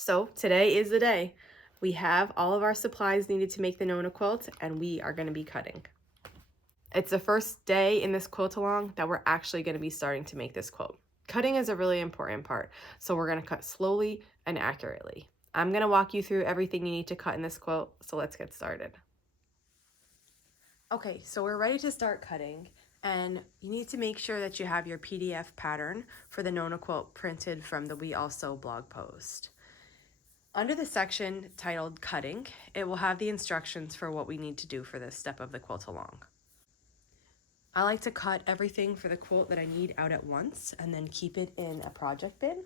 So today is the day. We have all of our supplies needed to make the Nona quilt, and we are going to be cutting. It's the first day in this quilt along that we're actually going to be starting to make this quilt. Cutting is a really important part, so we're going to cut slowly and accurately. I'm going to walk you through everything you need to cut in this quilt, so let's get started. Okay, so we're ready to start cutting, and you need to make sure that you have your PDF pattern for the Nona quilt printed from the We Also blog post. Under the section titled Cutting, it will have the instructions for what we need to do for this step of the quilt along. I like to cut everything for the quilt that I need out at once and then keep it in a project bin.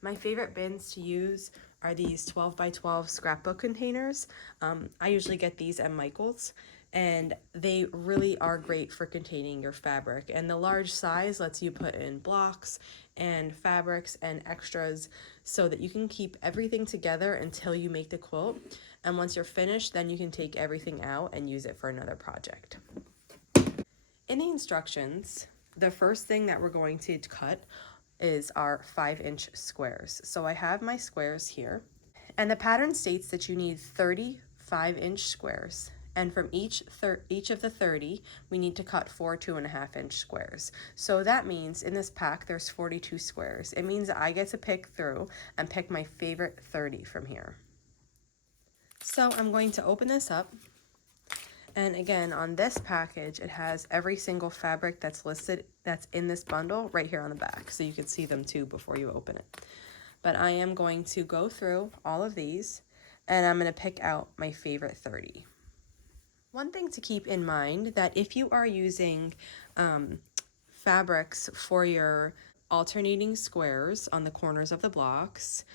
My favorite bins to use are these 12 by 12 scrapbook containers. I usually get these at Michael's, and they really are great for containing your fabric. And the large size lets you put in blocks and fabrics and extras so that you can keep everything together until you make the quilt. And once you're finished, then you can take everything out and use it for another project. In the instructions, the first thing that we're going to cut is our 5-inch squares. So I have my squares here, and the pattern states that you need 30 5-inch squares. And from each of the 30, we need to cut 4 2.5-inch squares. So that means in this pack, there's 42 squares. It means that I get to pick through and pick my favorite 30 from here. So I'm going to open this up. And again, on this package, it has every single fabric that's listed that's in this bundle right here on the back. So you can see them too before you open it. But I am going to go through all of these, and I'm going to pick out my favorite 30. One thing to keep in mind that if you are using fabrics for your alternating squares on the corners of the blocks,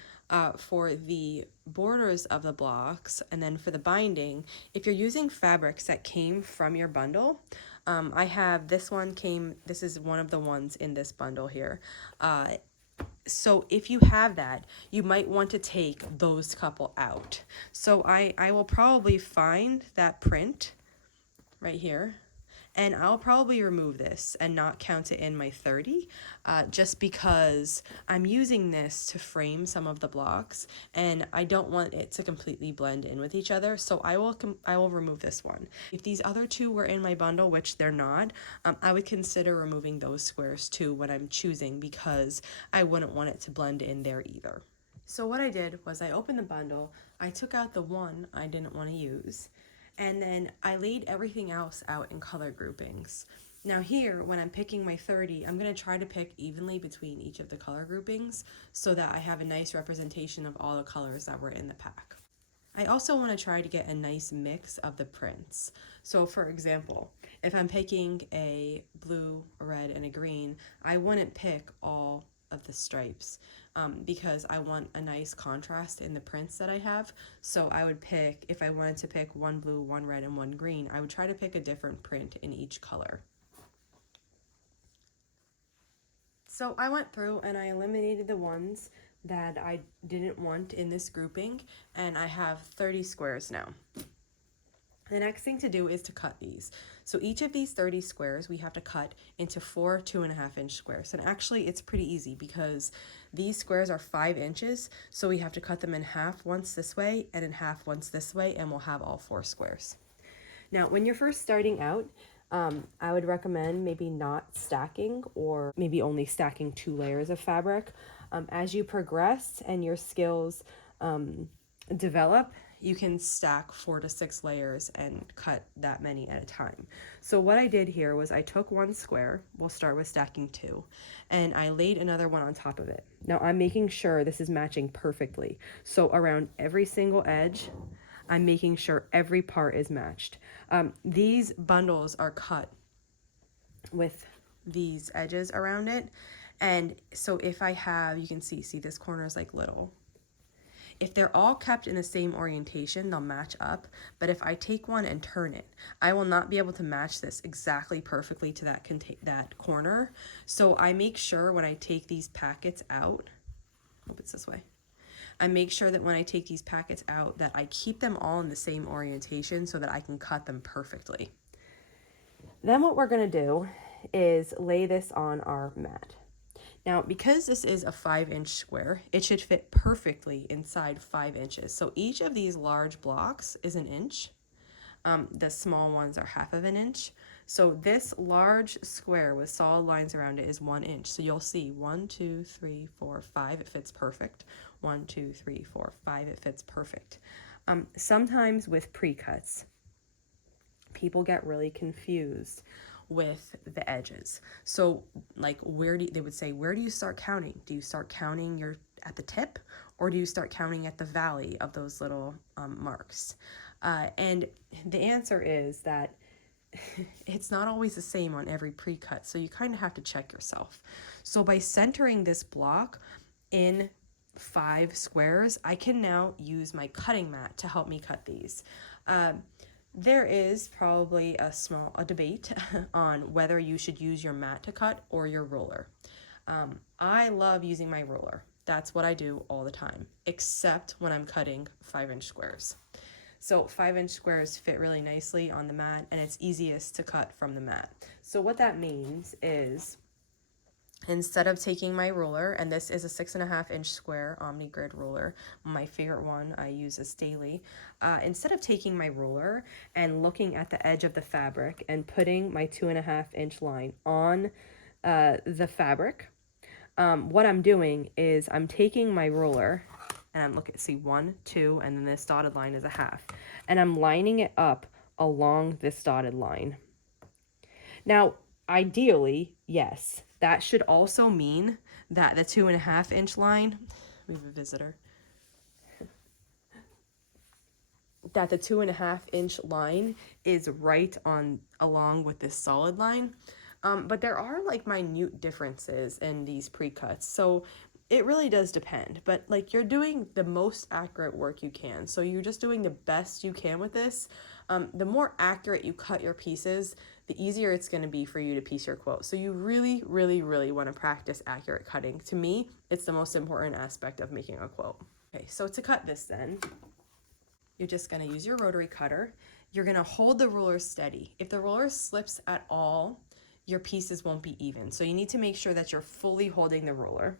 for the borders of the blocks, and then for the binding, if you're using fabrics that came from your bundle, I have this this is one of the ones in this bundle here. So if you have that, you might want to take those couple out. So I will probably find that print right here, and I'll probably remove this and not count it in my 30, just because I'm using this to frame some of the blocks and I don't want it to completely blend in with each other. So I will remove this one. If these other two were in my bundle, which they're not, I would consider removing those squares too when I'm choosing, because I wouldn't want it to blend in there either. So what I did was I opened the bundle, I took out the one I didn't want to use, and then I laid everything else out in color groupings. Now here, when I'm picking my 30, I'm going to try to pick evenly between each of the color groupings so that I have a nice representation of all the colors that were in the pack. I also want to try to get a nice mix of the prints. So for example, if I'm picking a blue, a red, and a green, I wouldn't pick all of the stripes because I want a nice contrast in the prints that I have. So I would pick, if I wanted to pick one blue, one red, and one green, I would try to pick a different print in each color. So I went through and I eliminated the ones that I didn't want in this grouping, and I have 30 squares now. The next thing to do is to cut these. So each of these 30 squares we have to cut into 4 2.5-inch squares. And actually it's pretty easy because these squares are 5 inches, so we have to cut them in half once this way and in half once this way, and we'll have all 4 squares. Now when you're first starting out, I would recommend maybe not stacking, or maybe only stacking 2 layers of fabric. As you progress and your skills develop, you can stack 4 to 6 layers and cut that many at a time. So what I did here was I took one square, we'll start with stacking 2, and I laid another one on top of it. Now I'm making sure this is matching perfectly. So around every single edge, I'm making sure every part is matched. These bundles are cut with these edges around it. And so if I have, you can see this corner is like little. If they're all kept in the same orientation, they'll match up. But if I take one and turn it, I will not be able to match this exactly perfectly to that corner. So I make sure when I take these packets out, hope it's this way. I make sure that when I take these packets out that I keep them all in the same orientation so that I can cut them perfectly. Then what we're going to do is lay this on our mat. Now, because this is a 5-inch square, it should fit perfectly inside 5 inches. So each of these large blocks is an inch. The small ones are 1/2 inch. So this large square with solid lines around it is 1 inch. So you'll see 1, 2, 3, 4, 5, it fits perfect. 1, 2, 3, 4, 5, it fits perfect. Sometimes with pre-cuts, people get really confused with the edges. So like they would say, where do you start counting? Do you start counting at the tip, or do you start counting at the valley of those little marks? And the answer is that it's not always the same on every pre-cut, so you kind of have to check yourself. So by centering this block in 5 squares, I can now use my cutting mat to help me cut these. There is probably a debate on whether you should use your mat to cut or your ruler. I love using my ruler. That's what I do all the time, except when I'm cutting 5-inch squares. So 5-inch squares fit really nicely on the mat, and it's easiest to cut from the mat. So what that means is, instead of taking my ruler, and this is a 6.5-inch square Omni Grid ruler, my favorite one, I use this daily. Instead of taking my ruler and looking at the edge of the fabric and putting my 2.5-inch line on the fabric, what I'm doing is I'm taking my ruler, and I'm looking, see 1, 2, and then this dotted line is a 1/2, and I'm lining it up along this dotted line. Now, ideally, yes, that should also mean that the 2.5-inch line, we have a visitor, that the 2.5-inch line is right on along with this solid line. But there are like minute differences in these pre-cuts. So it really does depend, but like you're doing the most accurate work you can. So you're just doing the best you can with this. The more accurate you cut your pieces, the easier it's going to be for you to piece your quilt. So you really, really, really want to practice accurate cutting. To me, it's the most important aspect of making a quilt. Okay, so to cut this then, you're just going to use your rotary cutter. You're going to hold the ruler steady. If the ruler slips at all, your pieces won't be even. So you need to make sure that you're fully holding the ruler.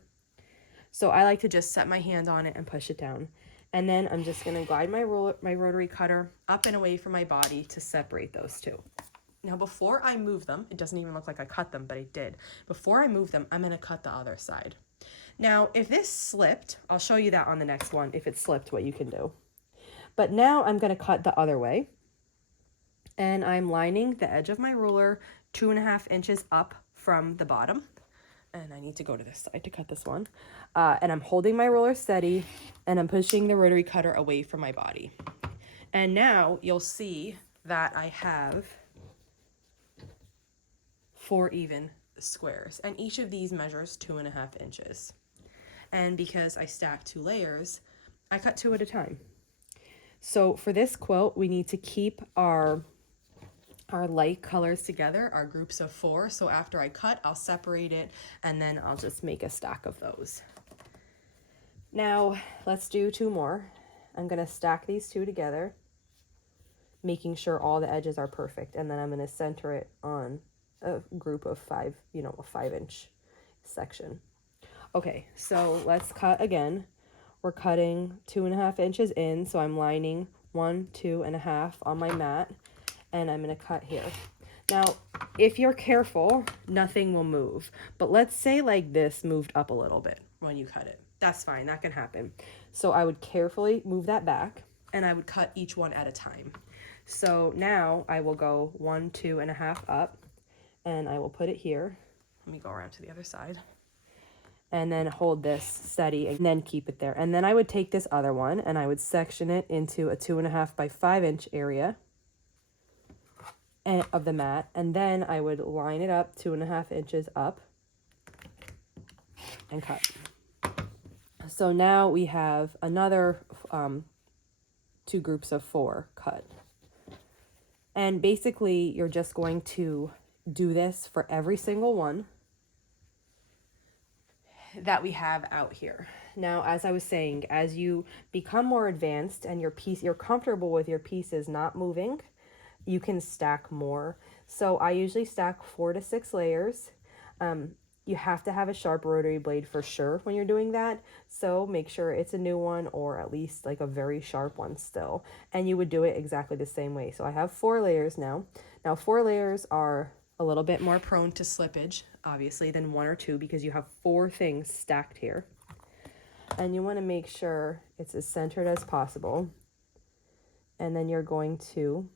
So I like to just set my hand on it and push it down. And then I'm just going to glide my rotary cutter up and away from my body to separate those two. Now before I move them, it doesn't even look like I cut them, but I did. Before I move them, I'm going to cut the other side. Now if this slipped, I'll show you that on the next one, if it slipped, what you can do. But now I'm going to cut the other way. And I'm lining the edge of my ruler 2.5 inches up from the bottom. And I need to go to this side to cut this one. And I'm holding my ruler steady, and I'm pushing the rotary cutter away from my body. And now you'll see that I have 4 even squares, and each of these measures 2.5 inches. And because I stack 2 layers, I cut 2 at a time. So for this quilt, we need to keep our light colors together, our groups of 4. So after I cut, I'll separate it, and then I'll just make a stack of those. Now let's do 2 more. I'm going to stack these 2 together, making sure all the edges are perfect, and then I'm going to center it on a group of 5, a 5-inch section. Okay, so let's cut again. We're cutting 2.5 inches in, so I'm lining 1, 2.5 on my mat, and I'm going to cut here. Now, if you're careful, nothing will move. But let's say like this moved up a little bit when you cut it. That's fine, that can happen. So I would carefully move that back, and I would cut each one at a time. So now I will go 1, 2.5 up, and I will put it here. Let me go around to the other side. And then hold this steady, and then keep it there. And then I would take this other one, and I would section it into a 2.5 by 5 inch area of the mat, and then I would line it up 2.5 inches up and cut. So now we have another 2 groups of 4 cut. And basically you're just going to do this for every single one that we have out here. Now, as I was saying, as you become more advanced and you're comfortable with your pieces not moving, you can stack more. So I usually stack 4 to 6 layers. You have to have a sharp rotary blade for sure when you're doing that. So make sure it's a new one, or at least like a very sharp one still. And you would do it exactly the same way. So I have 4 layers now. Now 4 layers are a little bit more prone to slippage, obviously, than 1 or 2, because you have 4 things stacked here. And you want to make sure it's as centered as possible. And then you're going to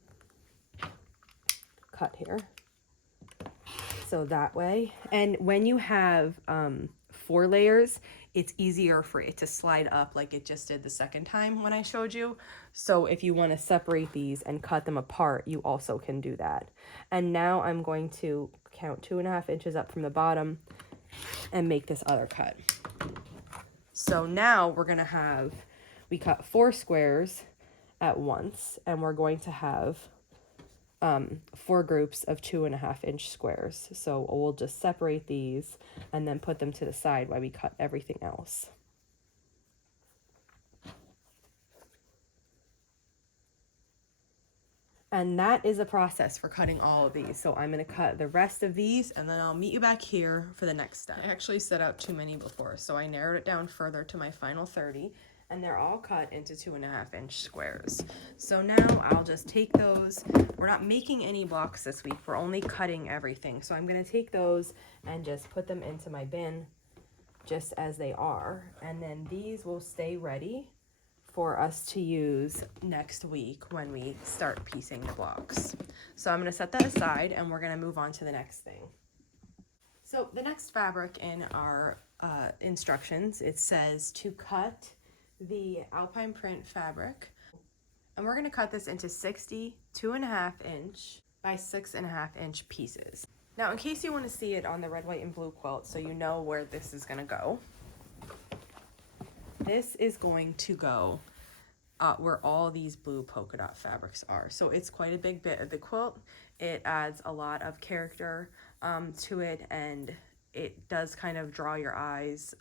cut here. So that way, and when you have 4 layers, it's easier for it to slide up like it just did the second time when I showed you. So if you want to separate these and cut them apart, you also can do that. And now I'm going to count 2.5 inches up from the bottom and make this other cut. So now we're going to have, we cut 4 squares at once, and we're going to have 4 groups of 2.5 inch squares. So we'll just separate these and then put them to the side while we cut everything else. And that is a process for cutting all of these. So I'm going to cut the rest of these, and then I'll meet you back here for the next step. I actually set out too many before, so I narrowed it down further to my final 30, and they're all cut into 2.5 inch squares. So now I'll just take those. We're not making any blocks this week. We're only cutting everything. So I'm going to take those and just put them into my bin just as they are. And then these will stay ready for us to use next week when we start piecing the blocks. So I'm going to set that aside, and we're going to move on to the next thing. So the next fabric in our instructions, it says to cut the alpine print fabric, and we're going to cut this into 60 2.5 inch by 6.5 inch pieces. Now, in case you want to see it on the red, white, and blue quilt, so you know where this is going to go, this is going to go where all these blue polka dot fabrics are. So it's quite a big bit of the quilt. It adds a lot of character to it, and it does kind of draw your eyes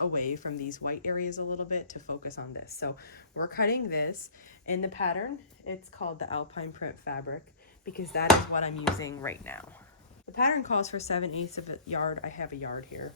away from these white areas a little bit to focus on this. So we're cutting this in the pattern. It's called the alpine print fabric because that is what I'm using right now. The pattern calls for 7/8 of a yard. I have a yard here.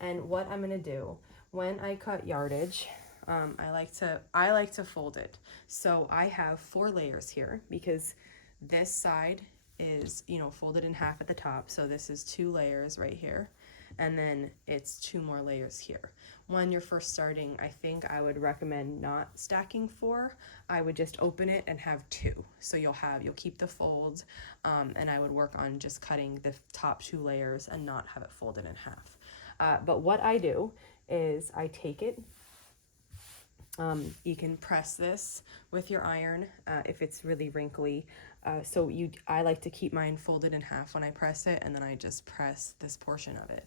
And what I'm gonna do when I cut yardage, I like to fold it. So I have 4 layers here because this side is, you know, folded in half at the top. So this is 2 layers right here. And then it's 2 more layers here. When you're first starting, I think I would recommend not stacking 4. I would just open it and have 2. So you'll keep the folds, and I would work on just cutting the top 2 layers and not have it folded in half. But what I do is I take it. You can press this with your iron if it's really wrinkly. I like to keep mine folded in half when I press it, and then I just press this portion of it.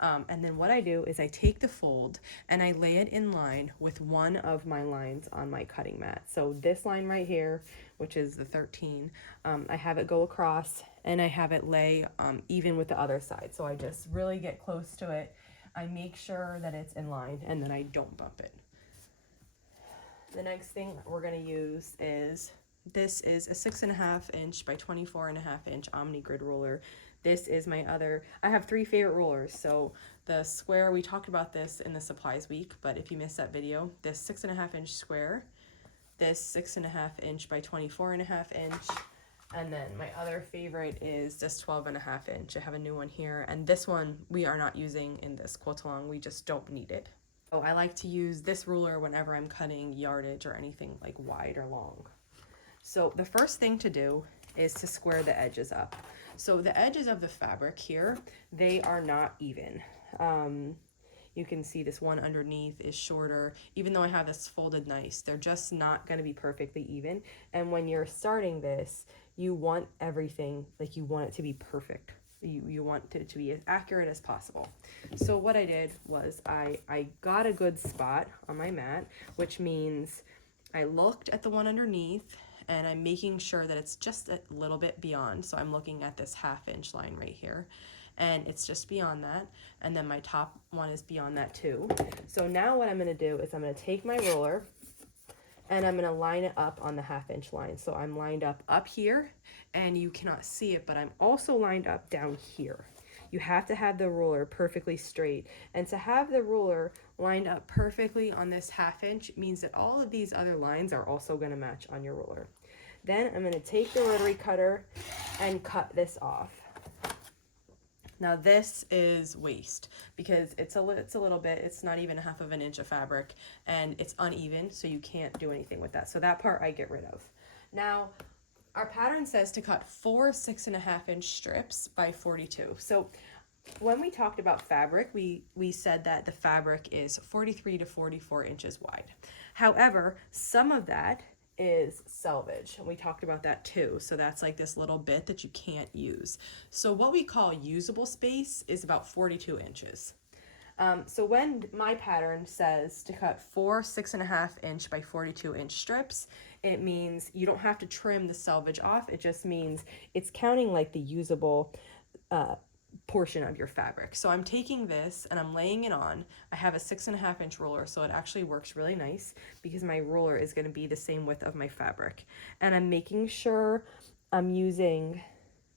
And then what I do is I take the fold and I lay it in line with one of my lines on my cutting mat. So this line right here, which is the 13, I have it go across and I have it lay even with the other side. So I just really get close to it. I make sure that it's in line, and then I don't bump it. The next thing we're going to use is, this is a 6.5 inch by 24.5 inch Omni Grid ruler. This is my other, I have 3 favorite rulers. So the square, we talked about this in the supplies week, but if you missed that video, this 6.5 inch square, this 6.5 inch by 24.5 inch, and then my other favorite is this 12.5 inch. I have a new one here, and this one we are not using in this quilt along. We just don't need it. So I like to use this ruler whenever I'm cutting yardage or anything like wide or long. So the first thing to do is to square the edges up. So the edges of the fabric here, they are not even. You can see this one underneath is shorter. Even though I have this folded nice, they're just not going to be perfectly even. And when you're starting this, you want everything, like you want it to be perfect. You want it to be as accurate as possible. So what I did was I got a good spot on my mat, which means I looked at the one underneath and I'm making sure that it's just a little bit beyond. So I'm looking at this 1/2 inch line right here, and it's just beyond that. And then my top one is beyond that too. So now what I'm going to do is I'm going to take my ruler and I'm going to line it up on the 1/2 inch line. So I'm lined up here, and you cannot see it, but I'm also lined up down here. you have to have the ruler perfectly straight. And to have the ruler lined up perfectly on this 1/2 inch means that all of these other lines are also going to match on your ruler. Then I'm going to take the rotary cutter and cut this off. Now this is waste because it's a little bit, it's not even 1/2 inch of fabric, and it's uneven, so you can't do anything with that. So that part I get rid of. Now, our pattern says to cut 4 6.5 inch strips by 42. So when we talked about fabric, we said that the fabric is 43 to 44 inches wide. However, some of that is selvage, and we talked about that too. So that's like this little bit that you can't use. So what we call usable space is about 42 inches. So when my pattern says to cut 4 6.5 inch by 42 inch strips, it means you don't have to trim the selvage off. It just means it's counting like the usable portion of your fabric. So I'm taking this and I'm laying it on. I have a 6.5 inch roller, so it actually works really nice because my roller is going to be the same width of my fabric. And I'm making sure I'm using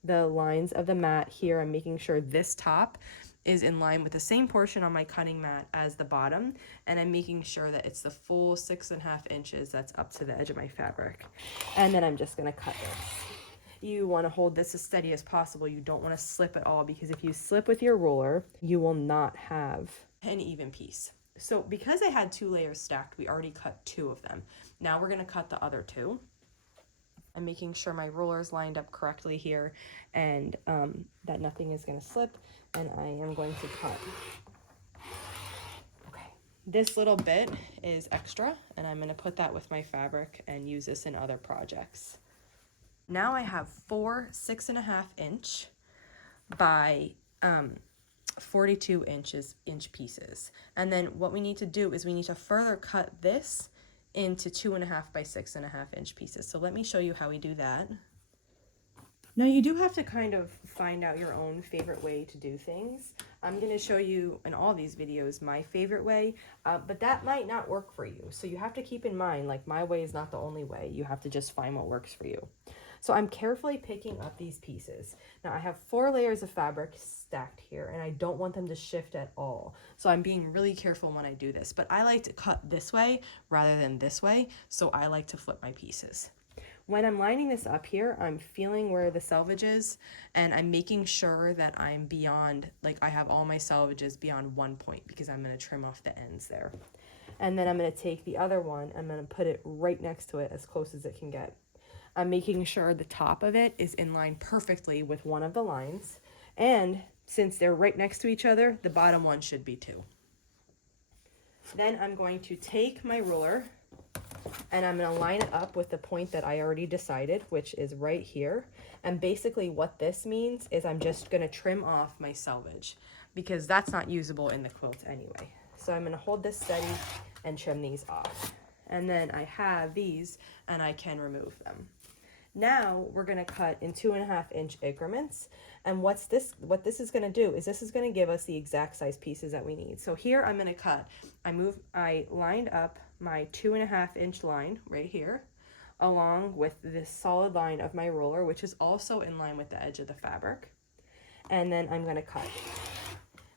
the lines of the mat here. I'm making sure this top is in line with the same portion on my cutting mat as the bottom, and I'm making sure that it's the full 6.5 inches that's up to the edge of my fabric. And then I'm just going to cut this. You want to hold this as steady as possible. You don't want to slip at all, because if you slip with your ruler, you will not have an even piece. So because I had 2 layers stacked, we already cut 2 of them. Now we're going to cut the other 2. I'm making sure my ruler is lined up correctly here, and that nothing is going to slip, and I am going to cut. Okay, this little bit is extra, and I'm going to put that with my fabric and use this in other projects. Now I have 4 6.5 inch by 42 inch pieces. And then what we need to do is we need to further cut this into 2.5 by 6.5 inch pieces. So let me show you how we do that. Now you do have to kind of find out your own favorite way to do things. I'm going to show you in all these videos my favorite way, but that might not work for you. So you have to keep in mind, like, my way is not the only way. You have to just find what works for you. So I'm carefully picking up these pieces. Now I have 4 layers of fabric stacked here, and I don't want them to shift at all. So I'm being really careful when I do this, but I like to cut this way rather than this way. So I like to flip my pieces. When I'm lining this up here, I'm feeling where the selvage is, and I'm making sure that I'm beyond, like, I have all my selvages beyond 1 point, because I'm going to trim off the ends there. And then I'm going to take the other one, I'm going to put it right next to it as close as it can get. I'm making sure the top of it is in line perfectly with one of the lines, and since they're right next to each other, the bottom one should be too. Then I'm going to take my ruler and I'm going to line it up with the point that I already decided, which is right here. And basically what this means is I'm just going to trim off my selvage, because that's not usable in the quilt anyway. So I'm going to hold this steady and trim these off. And then I have these, and I can remove them. Now we're going to cut in 2.5 inch increments. And what this is going to do is this is going to give us the exact size pieces that we need. So here I'm going to cut. I lined up my 2.5 inch line right here, along with this solid line of my ruler, which is also in line with the edge of the fabric. And then I'm going to cut.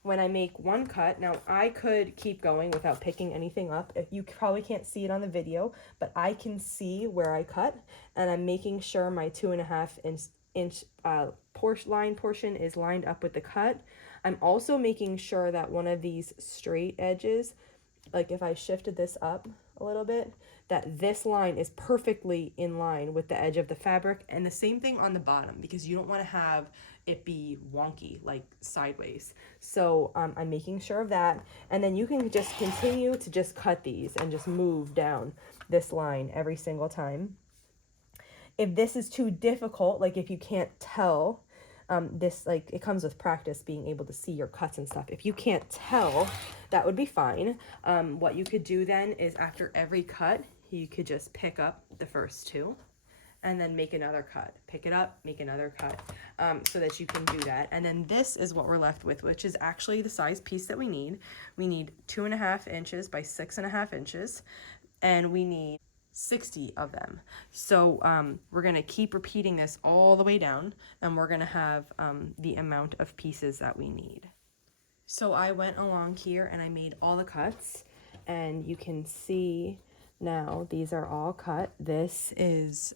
When I make one cut, now I could keep going without picking anything up. You probably can't see it on the video, but I can see where I cut, and I'm making sure my 2.5 inch line portion is lined up with the cut. I'm also making sure that one of these straight edges, like if I shifted this up a little bit, that this line is perfectly in line with the edge of the fabric, and the same thing on the bottom, because you don't want to have it be wonky, like sideways. So I'm making sure of that, and then you can just continue to just cut these and just move down this line every single time. If this is too difficult, like if you can't tell, this, like, it comes with practice being able to see your cuts and stuff. If you can't tell, that would be fine. What you could do then is after every cut, you could just pick up the first 2 and then make another cut, pick it up, make another cut, so that you can do that. And then this is what we're left with, which is actually the size piece that we need. We need 2.5 inches by 6.5 inches, and we need 60 of them. So we're going to keep repeating this all the way down, and we're going to have the amount of pieces that we need. So I went along here and I made all the cuts, and you can see now these are all cut. This is,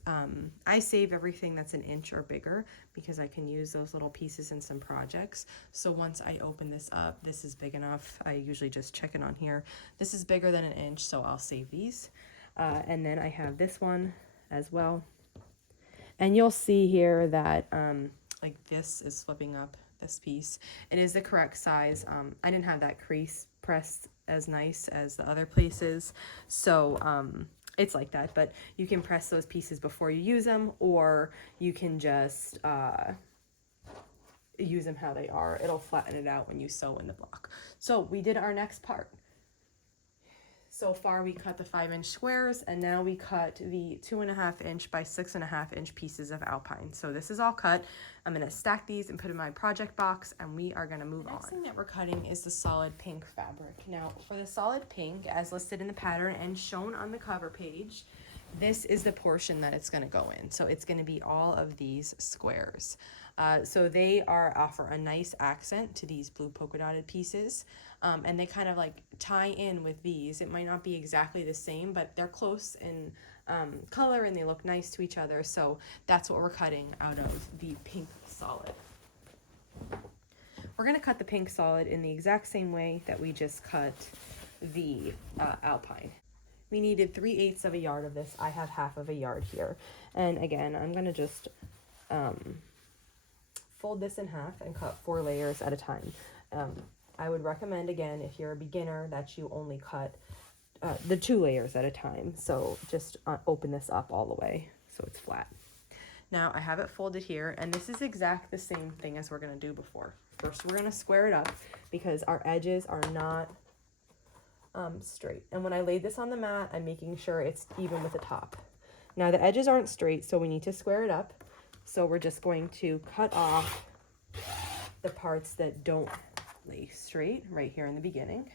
I save everything that's an inch or bigger because I can use those little pieces in some projects. So once I open this up, this is big enough. I usually just check it on here. This is bigger than an inch, so I'll save these. And then I have this one as well. And you'll see here that like this is flipping up, this piece. It is the correct size. I didn't have that crease pressed as nice as the other places, so it's like that, but you can press those pieces before you use them, or you can just use them how they are. It'll flatten it out when you sew in the block. So we did our next part. So far we cut the 5-inch squares, and now we cut the 2.5 inch by 6.5 inch pieces of alpine. So this is all cut. I'm gonna stack these and put in my project box, and we are gonna move on. The next thing that we're cutting is the solid pink fabric. Now for the solid pink, as listed in the pattern and shown on the cover page, this is the portion that it's gonna go in. So it's gonna be all of these squares. So they offer a nice accent to these blue polka dotted pieces. And they kind of like tie in with these. It might not be exactly the same, but they're close in color and they look nice to each other. So that's what we're cutting out of the pink solid. We're gonna cut the pink solid in the exact same way that we just cut the alpine. We needed 3/8 of a yard of this. I have half of a yard here. And again, I'm gonna just fold this in half and cut 4 layers at a time. I would recommend, again, if you're a beginner, that you only cut the 2 layers at a time. So just open this up all the way so it's flat. Now I have it folded here, and this is exact the same thing as we're gonna do before. First, we're gonna square it up because our edges are not straight. And when I laid this on the mat, I'm making sure it's even with the top. Now the edges aren't straight, so we need to square it up. So we're just going to cut off the parts that don't lay straight right here in the beginning.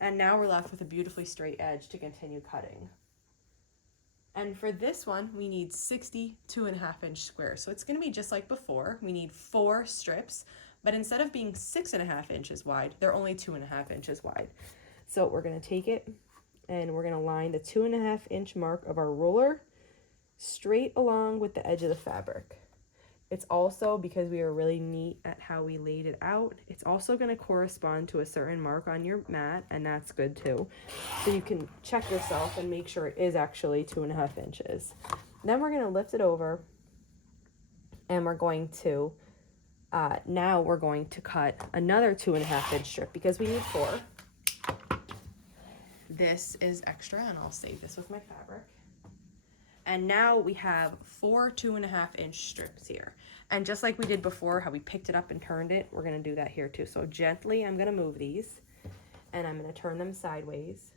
And now we're left with a beautifully straight edge to continue cutting. And for this one, we need 60 2.5 inch squares. So it's gonna be just like before. We need 4 strips, but instead of being 6.5 inches wide, they're only 2.5 inches wide. So we're gonna take it and we're gonna line the 2.5 inch mark of our ruler straight along with the edge of the fabric. It's also, because we are really neat at how we laid it out, it's also going to correspond to a certain mark on your mat, and that's good too. So you can check yourself and make sure it is actually 2.5 inches. Then we're going to lift it over, and we're going to, now we're going to cut another 2.5 inch strip because we need 4. This is extra, and I'll save this with my fabric. And now we have 4 2.5 inch strips here. And just like we did before, how we picked it up and turned it, we're gonna do that here too. So gently, I'm gonna move these and I'm gonna turn them sideways.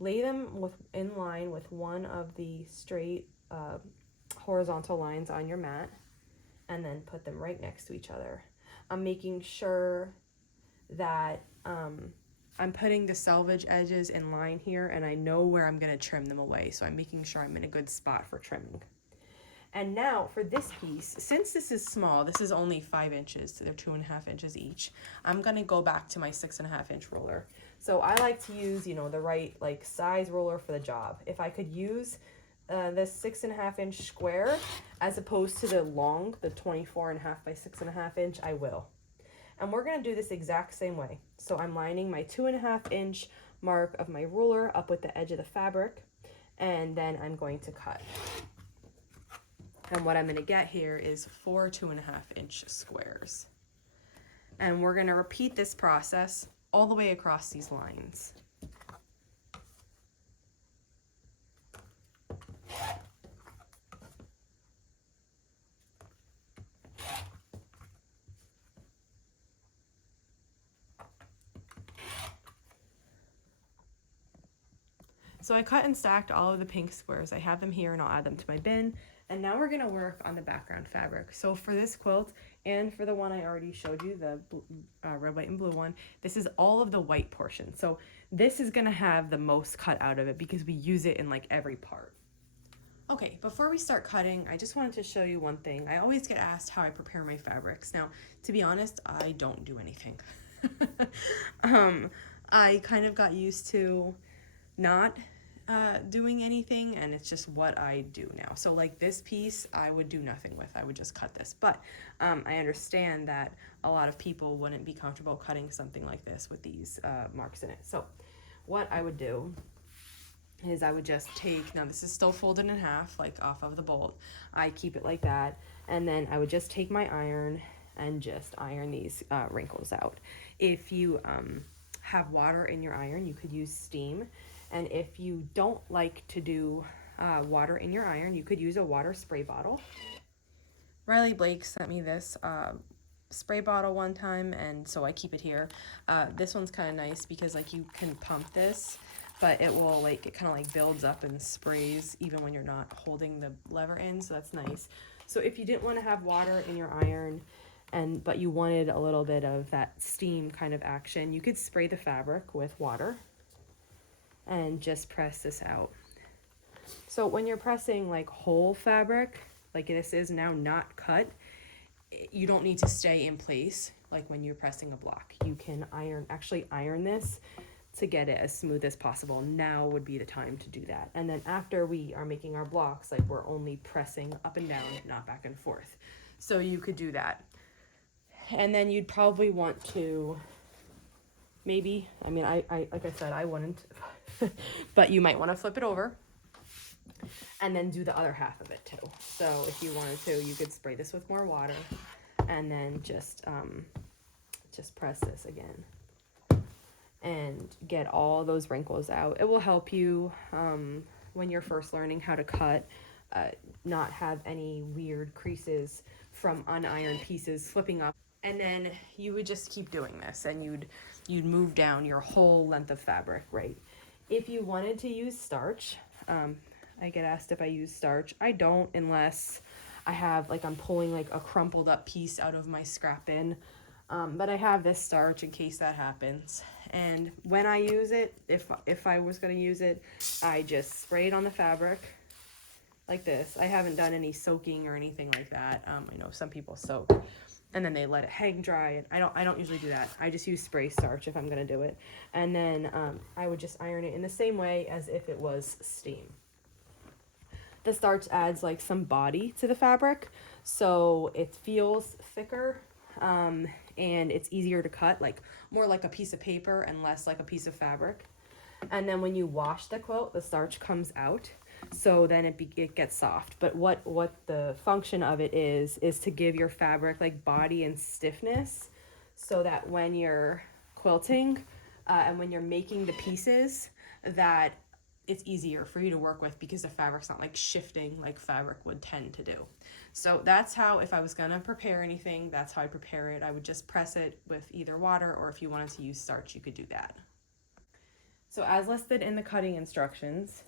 Lay them in line with one of the straight horizontal lines on your mat, and then put them right next to each other. I'm making sure that I'm putting the selvage edges in line here, and I know where I'm gonna trim them away. So I'm making sure I'm in a good spot for trimming. And now for this piece, since this is small, this is only 5 inches, so they're 2.5 inches each. I'm gonna go back to my 6.5 inch ruler. So I like to use, you know, the right like size ruler for the job. If I could use this 6.5 inch square as opposed to the long, the 24.5 by 6.5 inch, I will. And we're gonna do this exact same way. So I'm lining my 2.5 inch mark of my ruler up with the edge of the fabric, and then I'm going to cut. And what I'm gonna get here is 4 2.5 inch squares. And we're gonna repeat this process all the way across these lines. So I cut and stacked all of the pink squares. I have them here and I'll add them to my bin. And now we're gonna work on the background fabric. So for this quilt and for the one I already showed you, the red, white, and blue one, this is all of the white portion. So this is gonna have the most cut out of it because we use it in like every part. Okay, before we start cutting, I just wanted to show you one thing. I always get asked how I prepare my fabrics. Now, to be honest, I don't do anything. I kind of got used to not doing anything, and it's just what I do now. So like this piece, I would do nothing with. I would just cut this. But I understand that a lot of people wouldn't be comfortable cutting something like this with these marks in it. So what I would do is I would just take, now this is still folded in half, like off of the bolt. I keep it like that, and then I would just take my iron and just iron these wrinkles out. If you have water in your iron, you could use steam, and if you don't like to do water in your iron, you could use a water spray bottle. Riley Blake sent me this spray bottle one time, and so I keep it here. This one's kind of nice because like you can pump this, but it will like, it kind of like builds up and sprays even when you're not holding the lever in, so that's nice. So if you didn't want to have water in your iron, but you wanted a little bit of that steam kind of action, you could spray the fabric with water and just press this out. So when you're pressing like whole fabric, like this is now not cut, you don't need to stay in place like when you're pressing a block. You can actually iron this to get it as smooth as possible. Now would be the time to do that. And then after we are making our blocks, like we're only pressing up and down, not back and forth. So you could do that. And then you'd probably want to maybe, I mean, I like I said, I wouldn't, but you might want to flip it over and then do the other half of it too. So if you wanted to, you could spray this with more water and then just press this again and get all those wrinkles out. It will help you when you're first learning how to cut, not have any weird creases from unironed pieces flipping up. And then you would just keep doing this, and you'd move down your whole length of fabric, right? If you wanted to use starch, I get asked if I use starch. I don't, unless I have, like, I'm pulling like a crumpled up piece out of my scrap bin. But I have this starch in case that happens. And when I use it, if I was going to use it, I just spray it on the fabric like this. I haven't done any soaking or anything like that. I know some people soak and then they let it hang dry, and I don't usually do that. I just use spray starch if I'm going to do it. And then I would just iron it in the same way as if it was steam. The starch adds like some body to the fabric, so it feels thicker. And it's easier to cut, like more like a piece of paper and less like a piece of fabric. And then when you wash the quilt, the starch comes out, so then it gets soft. But what the function of it is to give your fabric like body and stiffness, so that when you're quilting and when you're making the pieces, that it's easier for you to work with because the fabric's not like shifting like fabric would tend to do. So that's how, if I was gonna prepare anything, that's how I prepare it. I would just press it with either water, or if you wanted to use starch, you could do that. So as listed in the cutting instructions,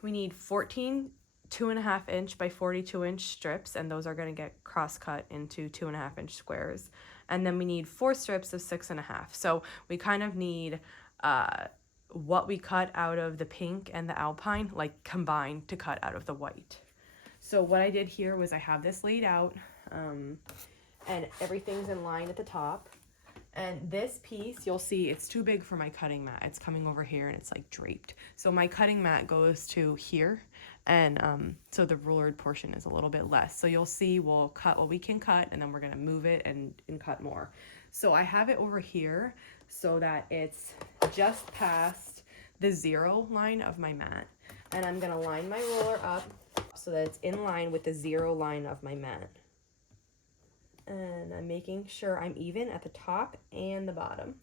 we need 14 2.5 inch by 42 inch strips, and those are going to get cross cut into 2.5 inch squares. And then we need 4 strips of 6.5. So we kind of need what we cut out of the pink and the alpine, like combined to cut out of the white. So what I did here was I have this laid out, and everything's in line at the top. And this piece, you'll see it's too big for my cutting mat. It's coming over here and it's like draped. So my cutting mat goes to here, and so the rulered portion is a little bit less. So you'll see we'll cut what we can cut, and then we're gonna move it and cut more. So I have it over here so that it's just past the 0 line of my mat. And I'm gonna line my ruler up so that it's in line with the 0 line of my mat. And I'm making sure I'm even at the top and the bottom.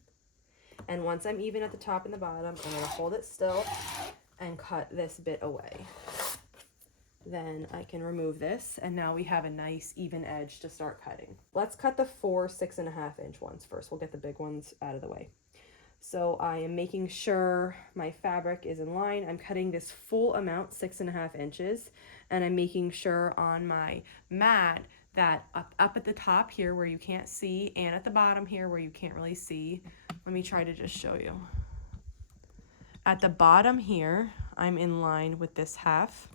And once I'm even at the top and the bottom, I'm going to hold it still and cut this bit away. Then I can remove this, and now we have a nice even edge to start cutting. Let's cut the 4 6.5 inch ones first. We'll get the big ones out of the way. So I am making sure my fabric is in line. I'm cutting this full amount, 6.5 inches, and I'm making sure on my mat that up at the top here where you can't see, and at the bottom here where you can't really see. Let me try to just show you. At the bottom here, I'm in line with this half.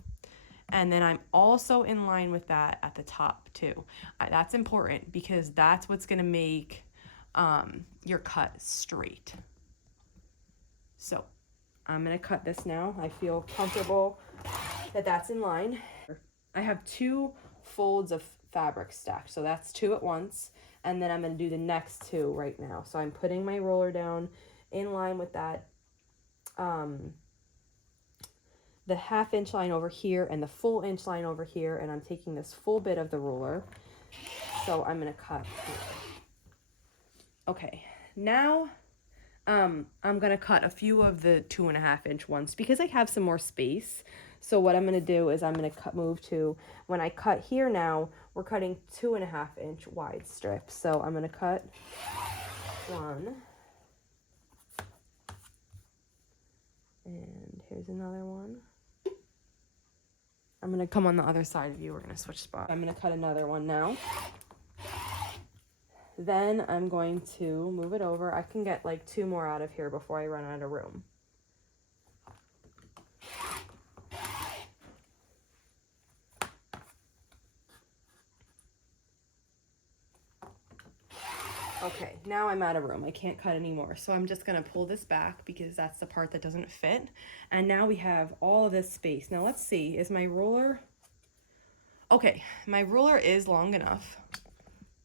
And then I'm also in line with that at the top too. That's important because that's what's gonna make your cut straight. So I'm gonna cut this now. I feel comfortable that that's in line. I have 2 folds of fabric stacked, so that's 2 at once, and then I'm gonna do the next 2 right now. So I'm putting my roller down in line with that, the 1/2 inch line over here and the full inch line over here, and I'm taking this full bit of the ruler. So I'm gonna cut here. Okay, now I'm gonna cut a few of the 2.5 inch ones because I have some more space. So what I'm gonna do is I'm gonna move to, when I cut here now, we're cutting 2.5 inch wide strips. So I'm gonna cut 1. And here's another one. I'm gonna come on the other side of you. We're gonna switch spots. I'm gonna cut another one now. Then I'm going to move it over. I can get like 2 more out of here before I run out of room. Okay, now I'm out of room. I can't cut anymore. So I'm just gonna pull this back because that's the part that doesn't fit. And now we have all of this space. Now let's see, is my ruler? Okay, my ruler is long enough.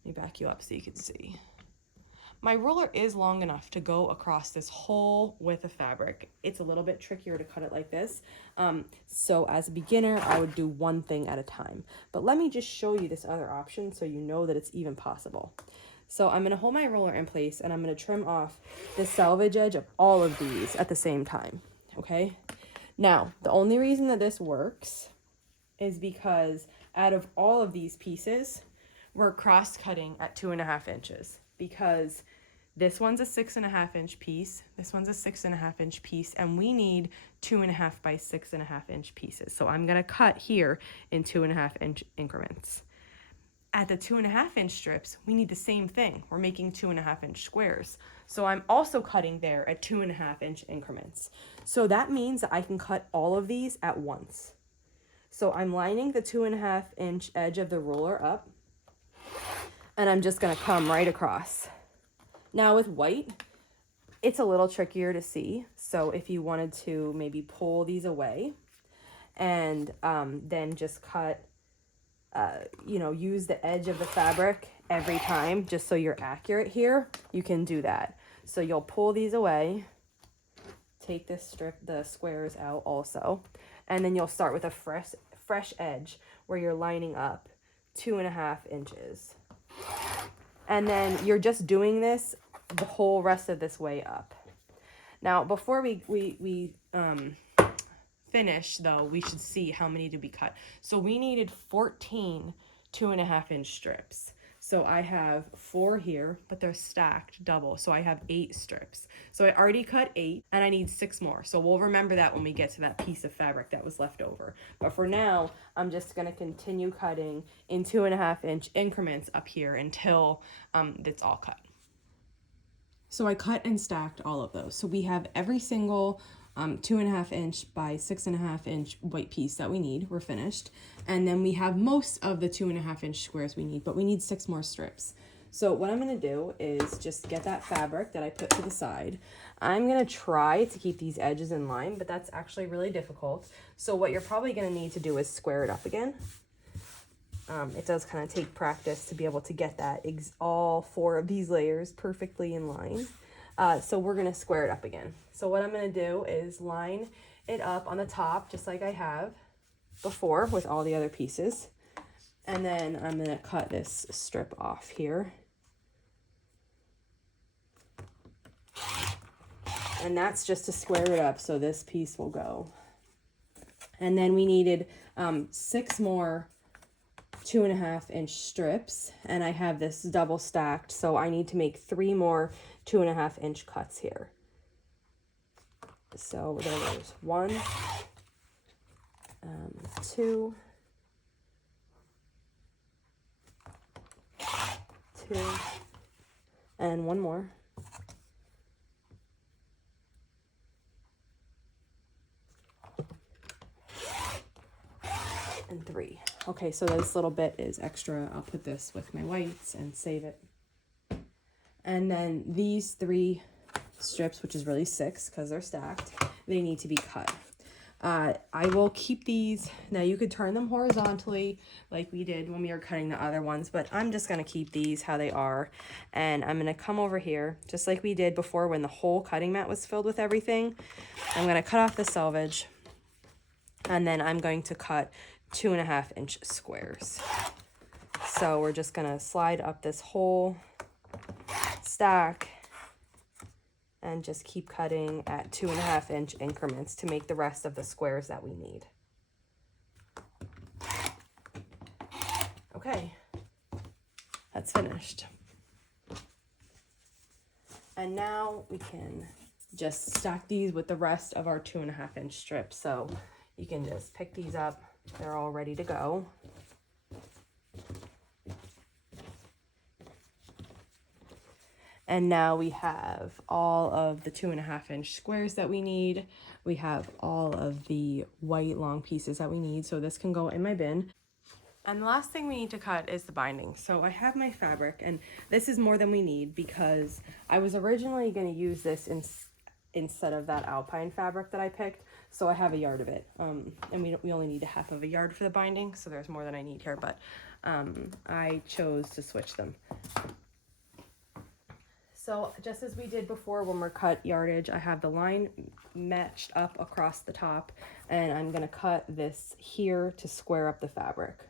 Let me back you up so you can see. My ruler is long enough to go across this whole width of fabric. It's a little bit trickier to cut it like this. So as a beginner, I would do one thing at a time. But let me just show you this other option so you know that it's even possible. So I'm gonna hold my ruler in place and I'm gonna trim off the selvage edge of all of these at the same time, okay? Now, the only reason that this works is because out of all of these pieces, we're cross-cutting at 2.5 inches because this one's a 6.5 inch piece, this one's a 6.5 inch piece, and we need 2.5 by 6.5 inch pieces. So I'm gonna cut here in 2.5 inch increments. At the 2.5 inch strips, we need the same thing. We're making 2.5 inch squares. So I'm also cutting there at 2.5 inch increments. So that means that I can cut all of these at once. So I'm lining the 2.5 inch edge of the ruler up, and I'm just gonna come right across. Now with white, it's a little trickier to see. So if you wanted to maybe pull these away and then just cut, use the edge of the fabric every time just so you're accurate here, you can do that. So you'll pull these away, take this strip, the squares out also, and then you'll start with a fresh edge where you're lining up 2.5 inches. And then you're just doing this the whole rest of this way up. Now, before we finish though, we should see how many did we cut. So we needed 14 2.5 inch strips. So I have 4 here, but they're stacked double. So I have 8 strips. So I already cut 8 and I need 6 more. So we'll remember that when we get to that piece of fabric that was left over. But for now, I'm just gonna continue cutting in 2.5 inch increments up here until it's all cut. So I cut and stacked all of those. So we have every single 2.5 inch by 6.5 inch white piece that we need. We're finished. And then we have most of the 2.5 inch squares we need, but we need 6 more strips. So what I'm gonna do is just get that fabric that I put to the side. I'm gonna try to keep these edges in line, but that's actually really difficult. So what you're probably gonna need to do is square it up again. It does kind of take practice to be able to get that all 4 of these layers perfectly in line. So we're gonna square it up again. So what I'm gonna do is line it up on the top, just like I have before with all the other pieces. And then I'm gonna cut this strip off here. And that's just to square it up so this piece will go. And then we needed 6 more 2.5 inch strips, and I have this double stacked, so I need to make 3 more 2.5 inch cuts here. So there's 1, 2, 2, and 1 more. and 3. Okay, so this little bit is extra. I'll put this with my whites and save it. And then these 3 strips, which is really 6 because they're stacked, they need to be cut. I will keep these. Now you could turn them horizontally like we did when we were cutting the other ones, but I'm just going to keep these how they are. And I'm going to come over here, just like we did before when the whole cutting mat was filled with everything. I'm going to cut off the selvage, and then I'm going to cut 2.5-inch squares. So we're just going to slide up this whole stack and just keep cutting at 2.5-inch increments to make the rest of the squares that we need. Okay, that's finished. And now we can just stack these with the rest of our 2.5-inch strips. So you can just pick these up. They're all ready to go. And now we have all of the 2.5-inch squares that we need. We have all of the white long pieces that we need. So this can go in my bin. And the last thing we need to cut is the binding. So I have my fabric, and this is more than we need because I was originally going to use this instead of that alpine fabric that I picked. So I have a yard of it. And we only need 1/2 of a yard for the binding. So there's more than I need here, but I chose to switch them. So just as we did before when we're cut yardage, I have the line matched up across the top, and I'm going to cut this here to square up the fabric.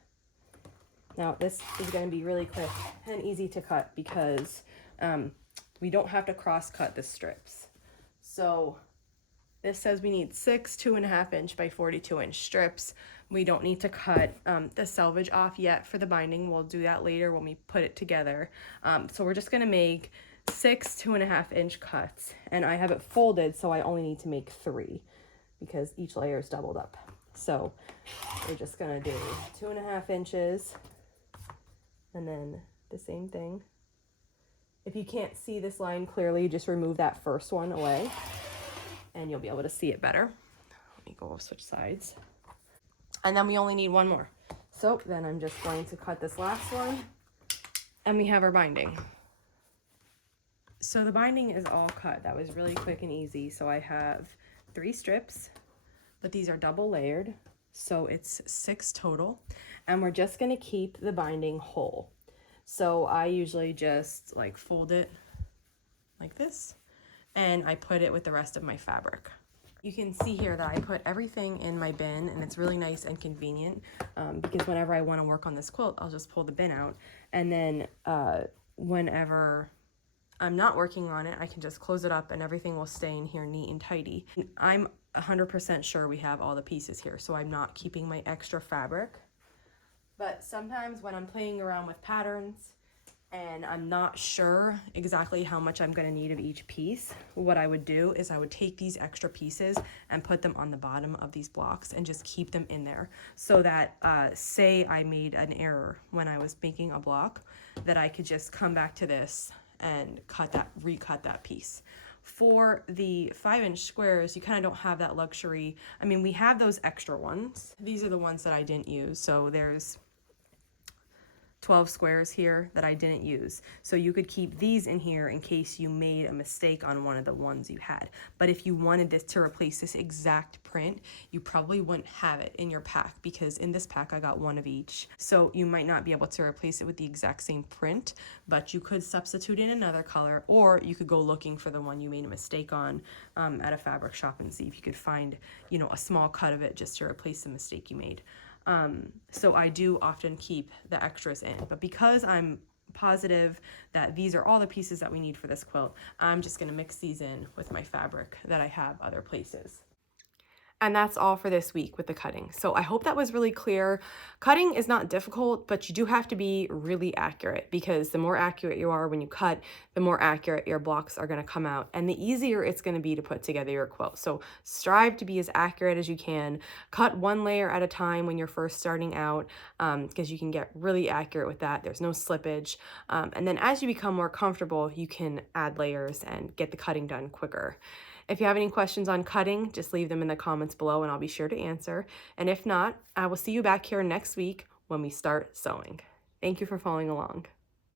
Now this is going to be really quick and easy to cut because we don't have to cross cut the strips. So this says we need 6 2.5-inch by 42-inch strips. We don't need to cut the selvage off yet for the binding. We'll do that later when we put it together. So we're just going to make 6 2.5-inch cuts, and I have it folded, so I only need to make 3 because each layer is doubled up. So we're just gonna do 2.5 inches, and then the same thing. If you can't see this line clearly, just remove that first one away, and you'll be able to see it better. Let me go switch sides, and then we only need 1 more. So then I'm just going to cut this last one, and we have our binding. So the binding is all cut. That was really quick and easy. So I have 3 strips, but these are double layered. So it's 6 total. And we're just gonna keep the binding whole. So I usually just like fold it like this, and I put it with the rest of my fabric. You can see here that I put everything in my bin, and it's really nice and convenient because whenever I wanna work on this quilt, I'll just pull the bin out. And then whenever I'm not working on it, I can just close it up and everything will stay in here neat and tidy. I'm 100% sure we have all the pieces here, so I'm not keeping my extra fabric. But sometimes when I'm playing around with patterns and I'm not sure exactly how much I'm going to need of each piece, what I would do is I would take these extra pieces and put them on the bottom of these blocks and just keep them in there so that say I made an error when I was making a block, that I could just come back to this and recut that piece. For the 5-inch squares, you kind of don't have that luxury. I mean, we have those extra ones. These are the ones that I didn't use. So there's 12 squares here that I didn't use. So you could keep these in here in case you made a mistake on one of the ones you had. But if you wanted this to replace this exact print, you probably wouldn't have it in your pack because in this pack I got 1 of each. So you might not be able to replace it with the exact same print, but you could substitute in another color, or you could go looking for the one you made a mistake on at a fabric shop and see if you could find, you know, a small cut of it just to replace the mistake you made. So I do often keep the extras in, but because I'm positive that these are all the pieces that we need for this quilt, I'm just going to mix these in with my fabric that I have other places. And that's all for this week with the cutting. So I hope that was really clear. Cutting is not difficult, but you do have to be really accurate because the more accurate you are when you cut, the more accurate your blocks are going to come out and the easier it's going to be to put together your quilt. So strive to be as accurate as you can. Cut 1 layer at a time when you're first starting out because you can get really accurate with that. There's no slippage. And then as you become more comfortable, you can add layers and get the cutting done quicker. If you have any questions on cutting, just leave them in the comments below and I'll be sure to answer. And if not, I will see you back here next week when we start sewing. Thank you for following along.